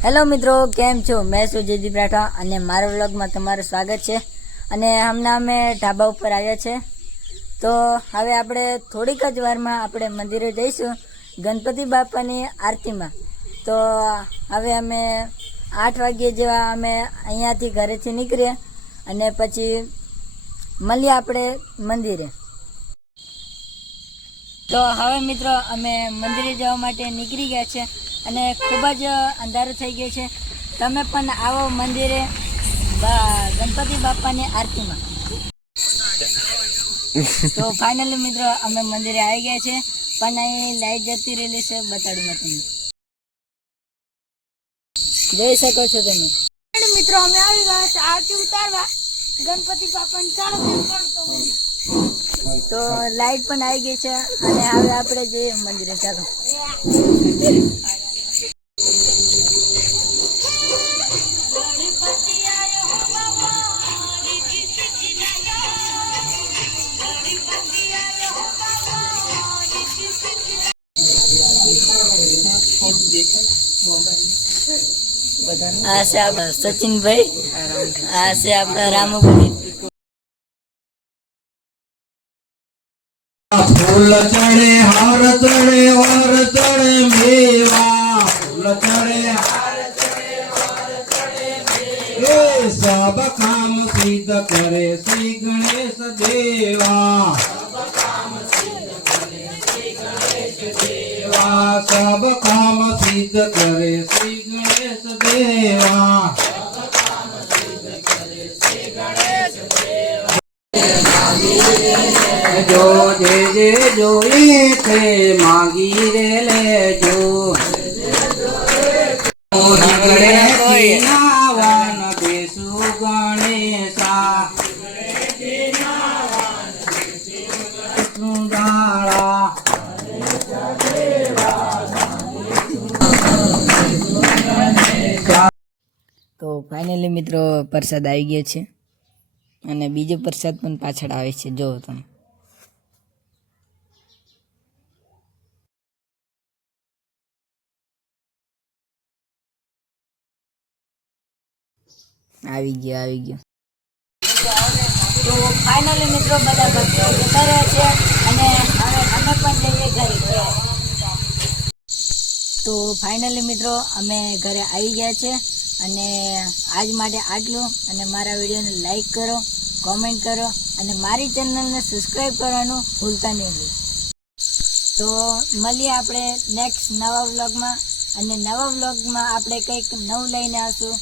Hello मित्रों, केम छो? मैं છું જયદીપ રાઠવા અને મારા વ્લોગમાં તમારું સ્વાગત છે। અને હમણાં અમે ઢાબા ઉપર આવ્યા છે, તો હવે આપણે થોડીક જ વારમાં આપણે મંદિરે જઈશું ગણપતિ બાપાની આરતીમાં। તો હવે અમે 8 વાગ્યે જેવા અમે અહીંયાથી ઘરેથી નીકળ્યા અને પછી મળીએ આપણે મંદિરે। તો હવે મિત્રો અમે મંદિરે જવા માટે નીકળી ગયા છે અને ખૂબ જ અંધારું થઈ ગયું છે। તમે પણ આવો મંદિરે ગણપતિ બાપાની આરતીમાં। તો ફાઇનલી મિત્રો અમે મંદિરે આવી ગયા છે, પણ અહીં લાઈટ જતી રહેલી છે, બતાડું મેં તમને, જોઈ શકો છો તમે। મિત્રો અમે આવી ગયા છે આરતી ઉતારવા ગણપતિ બાપાની ચાલો। તો લાઈટ પણ આવી ગઈ છે અને હવે આપણે જઈએ મંદિરે, ચાલો। આ છે આપણા સચિનભાઈ, આ છે આપણા રામુભાઈ। फूल चढ़े हार चढ़े और चढ़े मेवा, फूल चढ़े हार चढ़े और चढ़े मेवा, ये सब काम सिद्ध करे श्री गणेश देवा। सब काम सिद्ध करे श्री गणेश देवा, सब काम सिद्ध करे श्री गणेश देवा। जो जे जे जोई थे मांगी रे ले जो गणेश नावन बेसु गणेशा सुंदरा। તો ફાઇનલી મિત્રો પ્રસાદ આવી ગયો છે અને બીજો પ્રસાદ પણ પાછળ આવે છે, જો તમે। આવી ગયો। તો ફાઇનલી મિત્રો બધા ભક્તો જતા રહ્યા છે અને હવે અમે પણ જઈએ ઘરે। તો ફાઇનલી મિત્રો અમે ઘરે આવી ગયા છે અને આજ માટે આટલું। અને મારા વિડીયોને લાઈક કરો, કોમેન્ટ કરો અને મારી ચેનલને સબસ્ક્રાઈબ કરવાનું ભૂલતા નહીં। તો મળીએ આપણે નેક્સ્ટ નવા વ્લોગમાં, અને નવા વ્લોગમાં આપણે કંઈક નવું લઈને આવશું।